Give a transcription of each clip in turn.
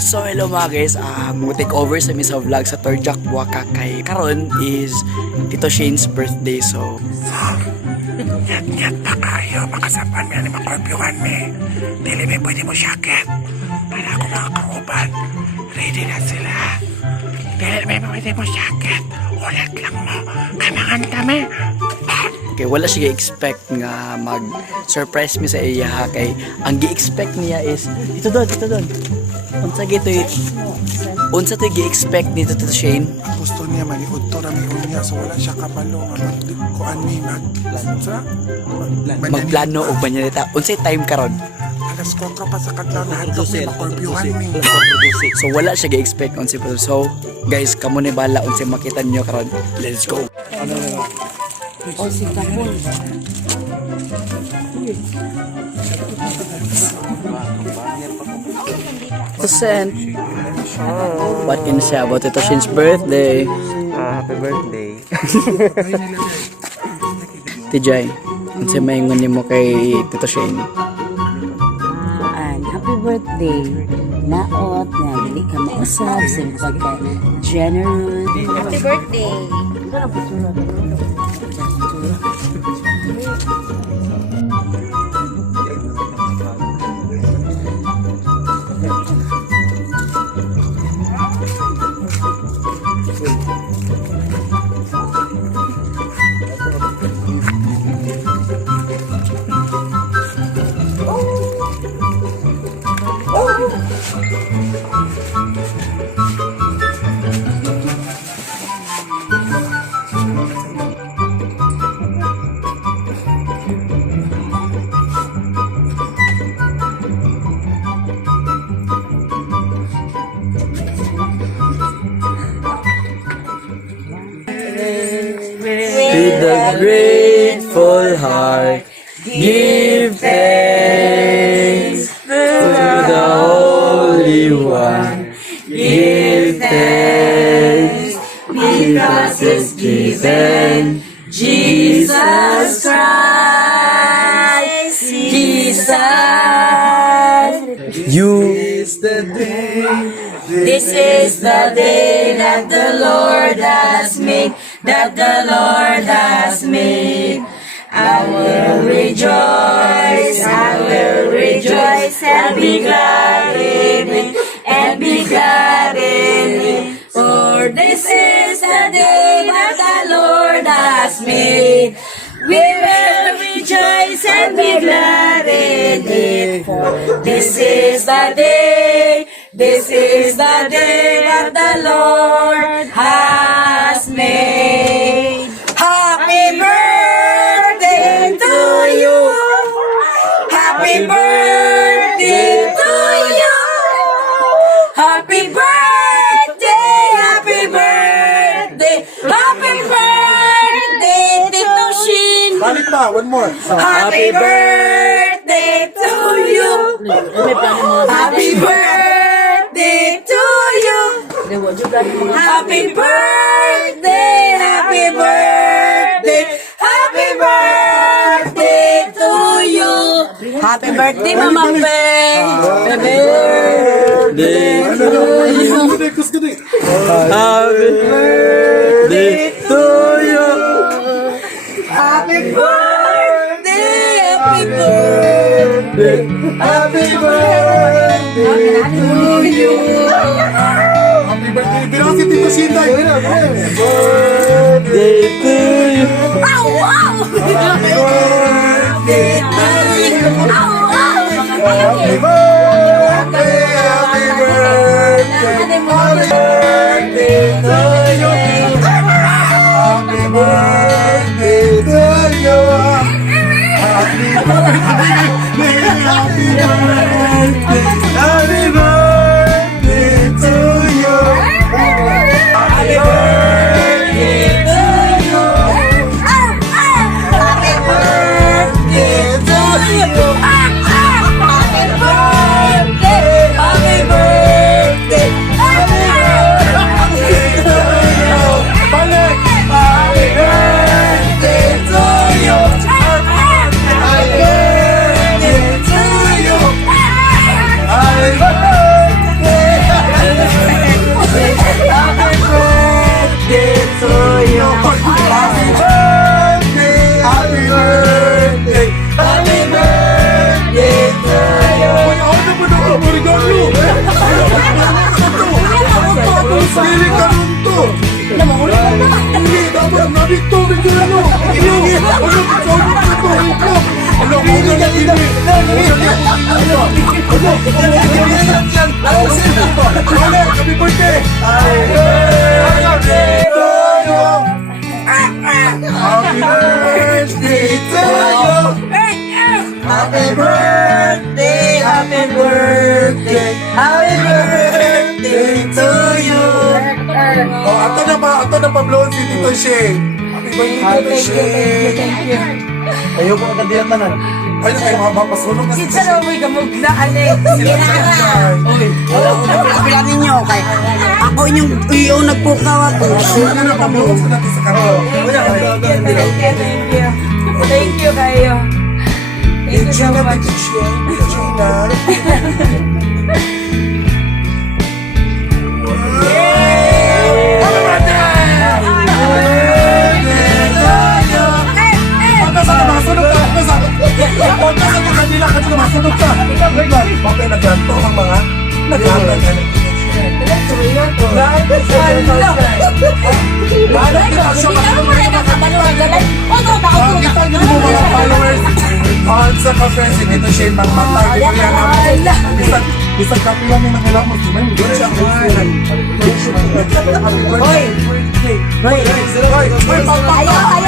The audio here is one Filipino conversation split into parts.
So hello mga guys, take over sa misa vlog sa Turjak Buhakhak kay karon is Tito Shayne's birthday. So Yat pa kayo, makasapan mo yan ni makorpyuhan me. Dili may pwede mo syakit. Para ako mga kauban, ready na sila. Dili may pwede mo syakit. Ulit lang mo, kamangan kami. kay wala siya gi-expect nga mag-surprise mi sa iya ha, kay ang gi-expect niya is dito doon. Unsa to gi-expect ni Tito Shayne? Gusto niya maniud to rami niya, so wala siya kabalo nga kuan ni Magplano og Manyanita. Unsay time karon? alas 4 pa sa kadlaw na hadlok may makorpyuhan me. So wala siya gi-expect unsay po. So guys, kamo ni bala unsay makita niyo karon. Let's go. O si Kapol. Sent. What can you say about Tito Shayne's birthday? Happy birthday. Tijay, unsay maingon nimo kay Tito Shayne? Happy birthday. Naot nga dili ka mausab sa pagka generous. Happy birthday! With a grateful heart, give thanks to the Holy One. Give thanks because it's given Jesus Christ, Jesus. You is the day. This is the day that the Lord has made, that the Lord has made. I will rejoice and be glad in it, and be glad in it. For this is the day that the Lord has made. We will rejoice and be glad in it. For this is the day, this is the day that the Lord has made. Happy birthday to you. Happy birthday to you. Happy birthday, happy birthday, happy birthday, Tito Shayne. Balik pa, one more. Happy birthday to you. Happy birthday to you. Happy birthday, happy birthday, happy birthday to you. Happy birthday, Mama Pe. Happy birthday to you. Happy birthday to you. Happy birthday, happy birthday, happy birthday to you. Happy birthday, bilang si Tito Shayne tayo. Birthday to you. Wow! Wow! Happy birthday to you. Happy birthday, happy birthday, happy birthday to you. Happy birthday to you. Happy birthday, happy birthday, happy birthday to you. Happy birthday to you. Happy birthday to Dili ka rin to. Hindi, dapat nabit to. Hindi, ano? Hindi, ano? Ano, kung nga hindi. Happy birthday! Happy birthday to you! Happy birthday to you! Happy birthday, happy birthday, happy birthday to you! Oh, ato na pa blown si Tito Shayne. Happy birthday, Tito Shayne! Thank you. Ayaw ko magkandiyan tanan. Ay, na kayo mga mapasunog na si Tito Kinsa na Shayne. mo'y gamugla, Alex. Sila Shayne. Pila ninyo kay ako yung iyo nagpukaw ako. Ano na pa blown sa natin sa karo? Thank you kayo. Thank you so much. Tito Shayne, Tito Shayne. Bakit naglanto ang mga naglanto ka ng kita nyo mo mga followers on sa conference dito Shayne ng mata bisag kapilan yung nagila mo yun siya happy birthday Ayaw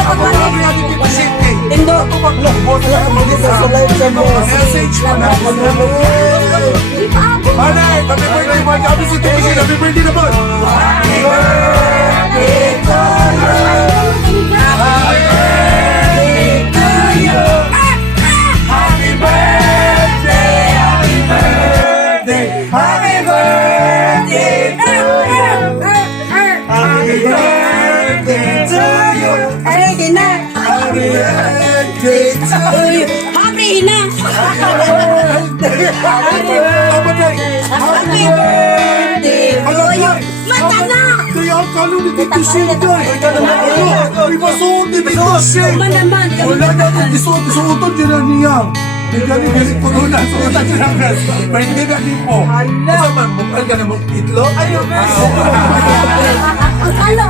pagmamit. Tindo ako mag-vlog message mo na Manay, happy birthday mo happy si Tito Shayne happy birthday na po happy birthday to you happy birthday to you happy birthday happy birthday happy birthday to you happy birthday to you Ready na. happy birthday to you Happy na. happy birthday to you Mata na. kaya ang kalo ni Tito Shayne ay ipasuot ni Tito Shayne Manaman. wala na kung isuoton dyan na niya hindi ka galit ko doon na suotan dyan ang gas pero hindi na din po kasi man bukal ka na mong itlog Ayaw, Mercy. Kalo.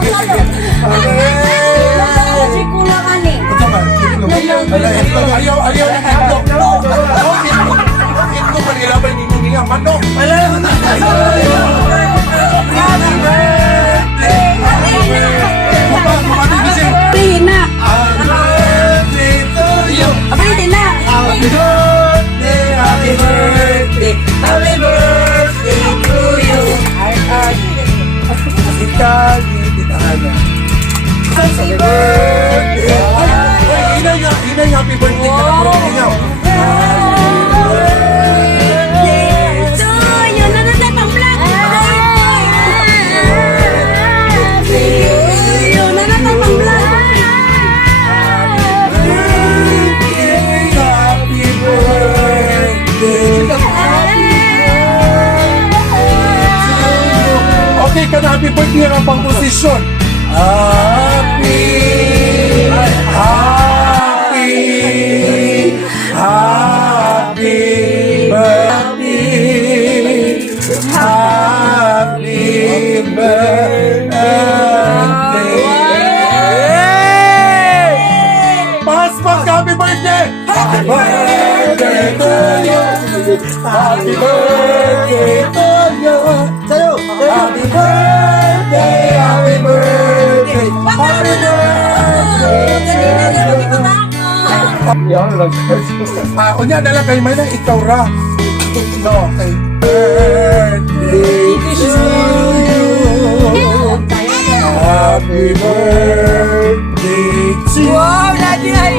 Sikula ka ni. Ito ba? Ayaw na itlog itlog pa nilabay ninyo niya manok happy birthday happy birthday Happy na. happy birthday to you Happy na. happy birthday happy birthday happy birthday to you happy birthday inay happy birthday ka na po ninyo happy birthday okay ka na happy birthday ang pang posisyon happy happy birthday happy birthday to you happy birthday to you sayo happy birthday happy birthday happy birthday unya na lang kay may na ikaw ra no kay birthday to you happy birthday to you Wow, lagi ay.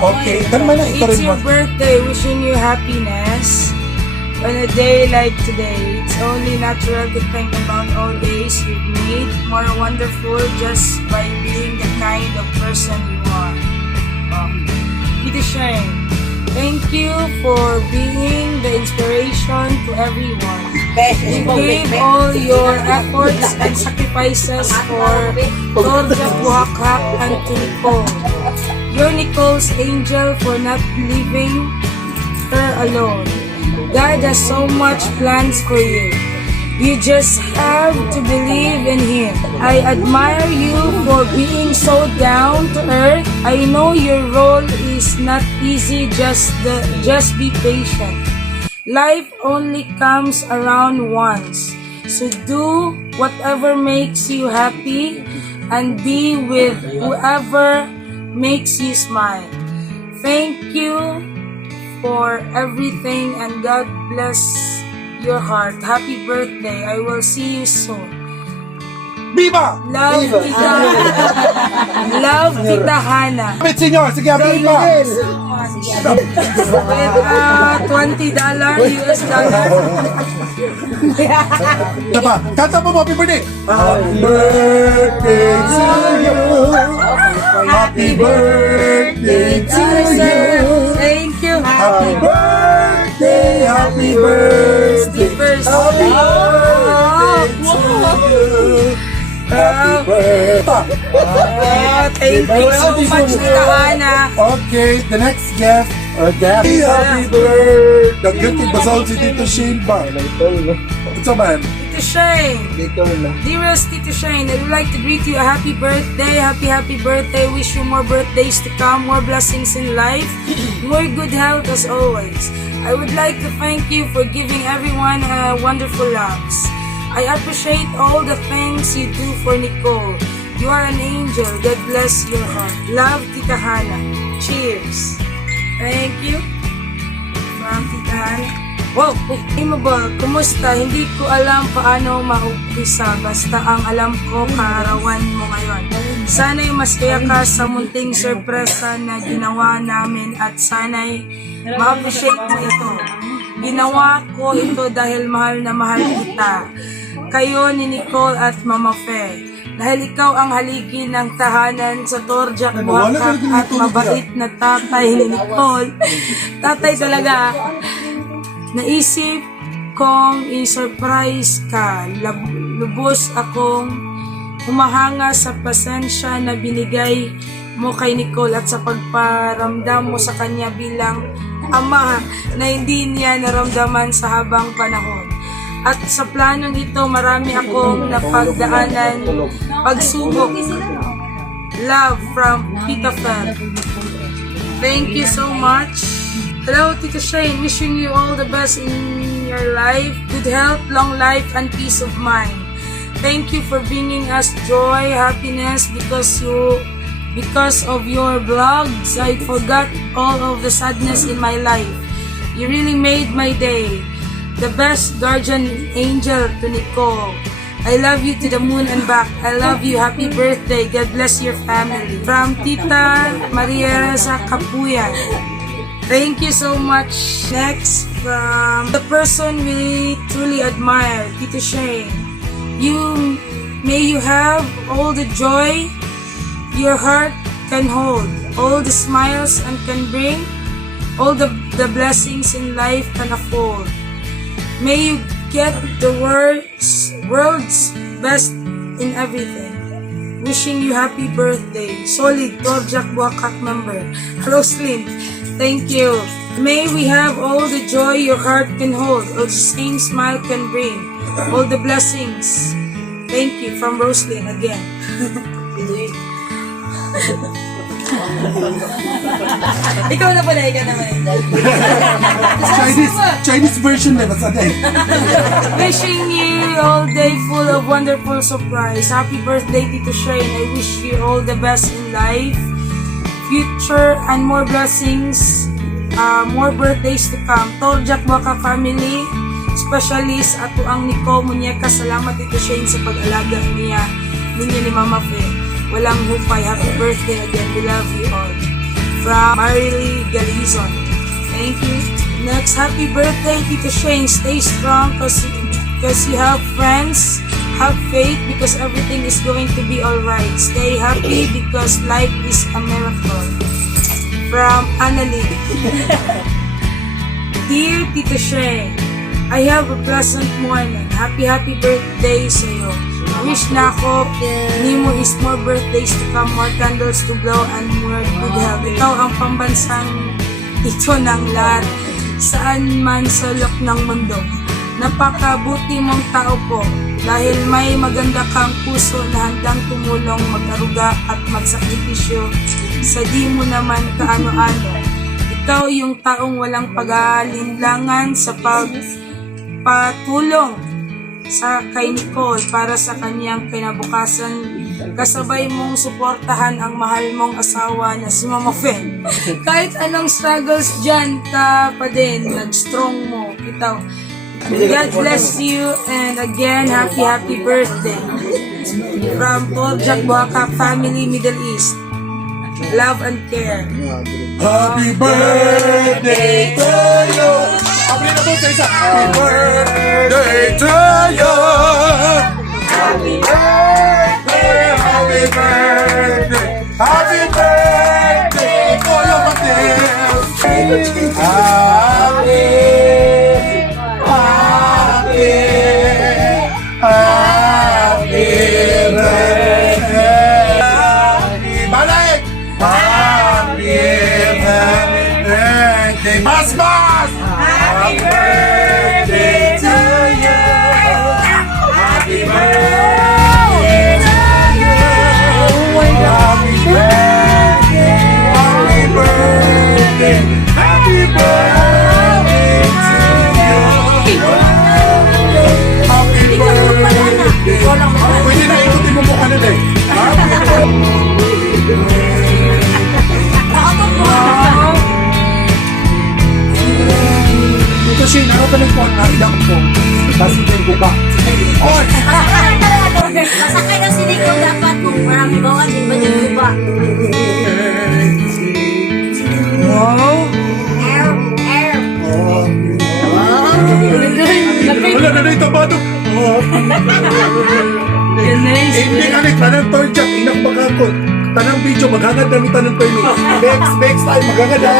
okay kan man ito It's rin your birthday. Wishing you happiness. On a day like today, it's only natural to think about all days you've made more wonderful just by being the kind of person you are. Tito Shayne, thank you for being the inspiration to everyone. You gave all your efforts and sacrifices for Turjak Buhakhak and to Nicole. You're Nicole's angel for not leaving her alone. God has so much plans for you. You just have to believe in Him. I admire you for being so down to earth. I know your role is not easy, just be patient. Life only comes around once. So do whatever makes you happy and be with whoever makes you smile. Thank you for everything and God bless your heart. Happy birthday. I will see you soon. Viva! Love, Tita. Love, Tita Hana. Kapit senyor, sige, viva! With $20 US dollar. Diba? Kanta mo, happy birthday! Happy birthday to you! Happy birthday to you! Thank you. Happy birthday! Happy birthday! First. Happy birthday to you! Happy birthday! Thank you so much, Tita Hana. Okay, the next gift. Happy birthday! Nag-gift basahon si Tito Shayne ba? What's up, man? Tito Shayne. Dearest Tito Shayne, I would like to greet you a happy birthday. Happy birthday. Wish you more birthdays to come, more blessings in life, more good health as always. I would like to thank you for giving everyone wonderful loves. I appreciate all the things you do for Nicole. You are an angel. God bless your heart. Love, Tita Hana. Cheers. Thank you. From Tita Hana. Wow! Hey, Mabal, kumusta? Hindi ko alam paano maumpisa. Basta ang alam ko, kaarawan mo ngayon. Sana'y masaya ka sa munting sorpresa na ginawa namin at sana'y ma-appreciate mo ito. Ginawa ko ito dahil mahal na mahal kita. Kayo ni Nicole at Mama Fe. Dahil ikaw ang haligi ng tahanan sa Turjak Buhakhak at mabait na tatay ni Nicole. Tatay talaga. Naisip kong i-surprise ka. Lubos akong humahanga sa pasensya na binigay mo kay Nicole at sa pagparamdam mo sa kanya bilang ama na hindi niya naramdaman sa habang panahon. At sa planong ito, marami akong napagdaanan, pagsubok. Love from Tita Fel. Thank you so much. Hello, Tito Shayne. Wishing you all the best in your life. Good health, long life, and peace of mind. Thank you for bringing us joy, happiness, because of your vlogs, I forgot all of the sadness in my life. You really made my day. The best guardian angel to Nicole. I love you to the moon and back. I love you. Happy birthday. God bless your family. From Tita Maria Reza Kapuyan. Thank you so much. Next, from the person we truly admire, Tito Shayne. May you have all the joy your heart can hold, all the smiles and can bring, all the blessings in life can afford. May you get the world's best in everything. Wishing you happy birthday. Solid Turjak Buhakhak member, Roslyn. Thank you. May we have all the joy your heart can hold, all the same smile can bring, all the blessings. Thank you from Roslyn again. Ikaw na pala, ikaw naman. Chinese version na, basta day. Wishing you all day full of wonderful surprise. Happy birthday, Tito Shayne. I wish you all the best in life, future, and more blessings, more birthdays to come. Turjak Buhakhak family, specialist ato ang Nicole Muñeca. Salamat, Tito Shayne, sa pag-alaga niya ni Mama Fe. Walang hupay. Happy birthday again. We love you all. From Marily Galizon. Thank you. Next, happy birthday, Tito Shayne. Stay strong because you have friends. Have faith because everything is going to be alright. Stay happy because life is a miracle. From Annalyn. Dear Tito Shayne, I have a pleasant morning. Happy birthday sa'yo. Wish na ako nimo is more birthdays to come, more candles to blow, and more good health. Ikaw ang pambansang ito ng lahat. saan man sulok ng mundo. Napakabuti mong tao po dahil may maganda kang puso na handang tumulong, mag-aruga at magsakripisyo sa di mo naman kaano-ano. Ikaw yung taong walang pag-aalinlangan sa pagpatulong sa kay Nicole para sa kanyang kinabukasan. Kasabay mong suportahan ang mahal mong asawa na si Mama Fen. Kahit anong struggles dyan, ka pa din, nag-strong mo. Ikaw, God bless you and again, happy birthday. From Turjak Buhakhak family, Middle East. Love and care. Happy birthday to you. Happy na po sa isa. Happy birthday to you. Happy birthday. Happy birthday. Happy birthday to you, Matil. Happy. Happy. Happy birthday. Balik. Happy birthday, Mas! Happy birthday to you. Happy birthday to you. Happy birthday. Happy birthday. Happy birthday to you. Happy birthday. Pwede na ikutin mo mukha nila eh. Happy birthday. Ito siya, nakapalag po ang naridang po. Kasi yung buka. Oy! Masakay na silikong dapat kung marami bawal din ba yung iba? Wow! Wala na na itabado. Hindi ka ni tanang Turjak, inak bakakot. Tanang video, maghangad na ni tanang Turjak. Bex tayo, maghangad na.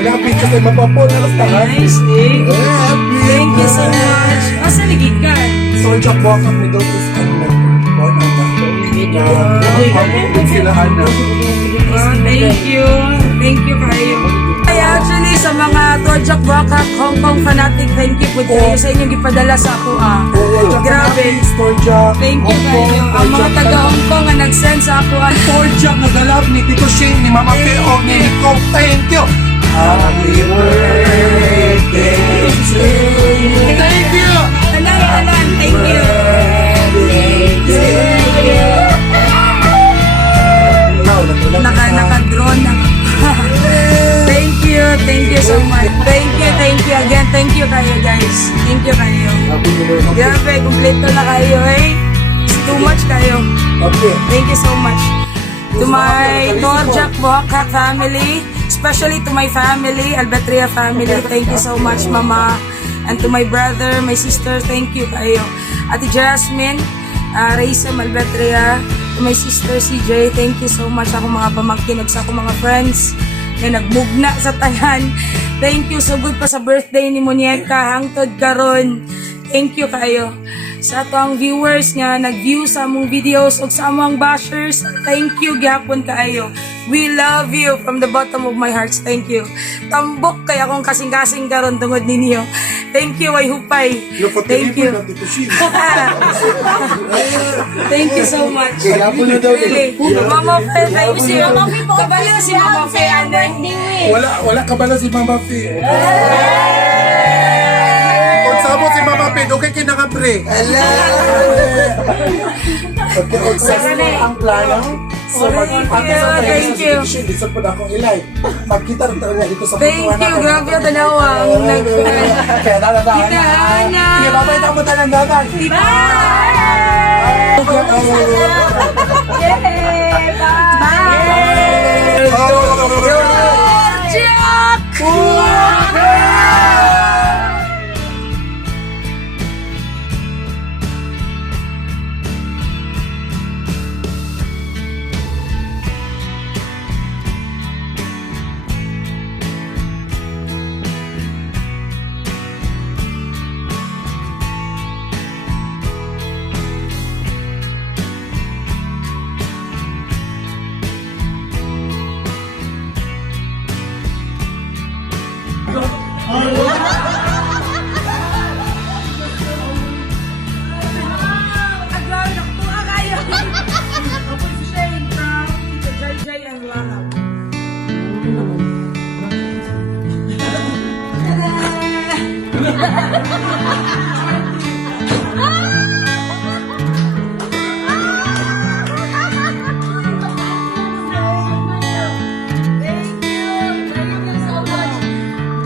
Wala picture tayo mapapon. Nice, eh. Thank you so much. Asa ligid ka? Turjak Buhakhak, Middle East, sila Ana. Oh, thank you. Thank you kayo. Ay, actually, sa mga Turjak Buhakhak, Hong Kong fanatic, thank you po kayo sa inyong ipadala sa ako. Grabe. Turjak. Thank you kayo. Ang mga taga Hong Kong na nag-send sa ako. Turjak na galap ni Tito Shayne, ni Mama Peo, ni Nicole. Thank you. Happy birthday to you. Thank you. Anan, thank you. Naka-drone na. Thank you so much. Thank you again. Thank you kayo guys. Thank you kayo. Grabe, kumpleto na kayo eh. It's too much kayo. Okay. Thank you so much. To my Turjak Buhakhak family, especially to my family, Albatria family, thank you so much, Mama. And to my brother, my sister, thank you kayo. Ate Jasmine, Raisa Albatria, to my sister CJ, thank you so much. Ako mga pamangkin, sa ako mga friends na nagmugna sa tanan. Thank you so good pa sa birthday ni Monieka, hangtod karon. Thank you kayo. Sa ato ang viewers nga nag-view sa among videos o sa among bashers, thank you gyapon kaayo. We love you from the bottom of my heart. Thank you. Tambok kay akong kasing-kasing karon tungod ninyo. Thank you, ay hupay. Thank you. Thank you so much. Really. Mama Fe, thank you. Kabalo si Mama Fe. Wala ka bala si Mama Fe. Kung sabo si Mama Fe, okay kinakabre. Okay, ang plano. So, thank you. Dito po na akong ilay. Magkita rin tayo dito sa Thank you, grabe ang tanawang. Kaya nalatahan Kita, Ana. Sige, babay na mo tayo ng dagat.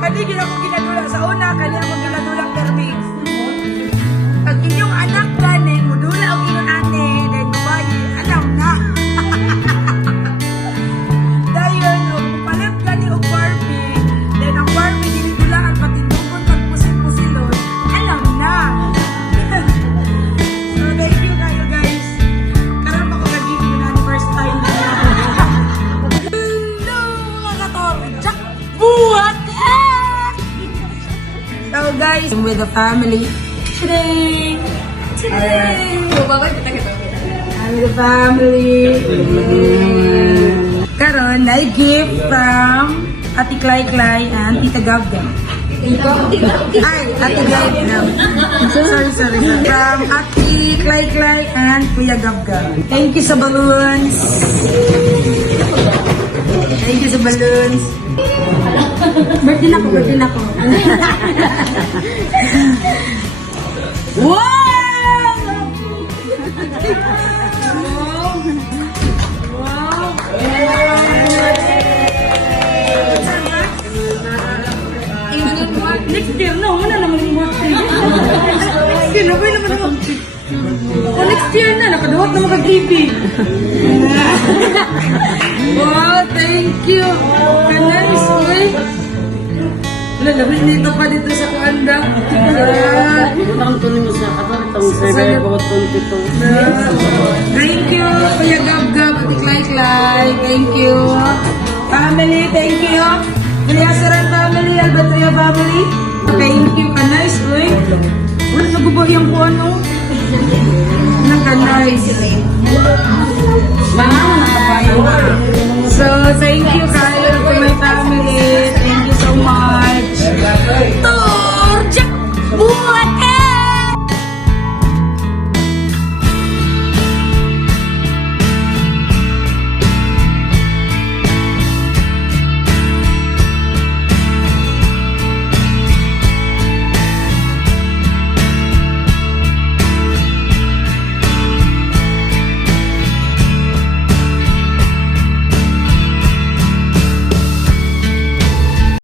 Paligid ako ginadula sa una, kanya ako ginadula permix. Pag inyong anak gani, mudula ang inyong ate, dahil babae, alam na. Dahil, palit gani o Barbie, dahil ang Barbie, dinidulaan, patindugon, pagpusil-pusilon, alam na. So, thank you kayo guys. Karam ako nagiging na first time na. Hello, mga Turjak Buhakhak! So guys, I'm with the family today. I'm with the family. Karon, I gift from Ate Klay and Tita Gabgab. Ay, Ate Gabgab. Sorry. From Ate Klay and Kuya Gabgab. Thank you sa balloons. Thank you sa balloons. Birthday na ko. Wow! Next year na, wala naman yung birthday. Kinabay naman ako. Next year na, nakaduwag na mag-TV. Wow, thank you. Nice, uy. Wala, labis nito pa dito sa kuanda. Ang tuloy mo sa itong survey about Tito. Thank you, Kuya Gab-Gab, Ate Klay. Thank you. Family, thank you. Kuliasaran family, Albatria family. Thank you, ka-nice, uy. Wala, nagubayang ko ano. Naka-nice. So, thank you kayo to my family.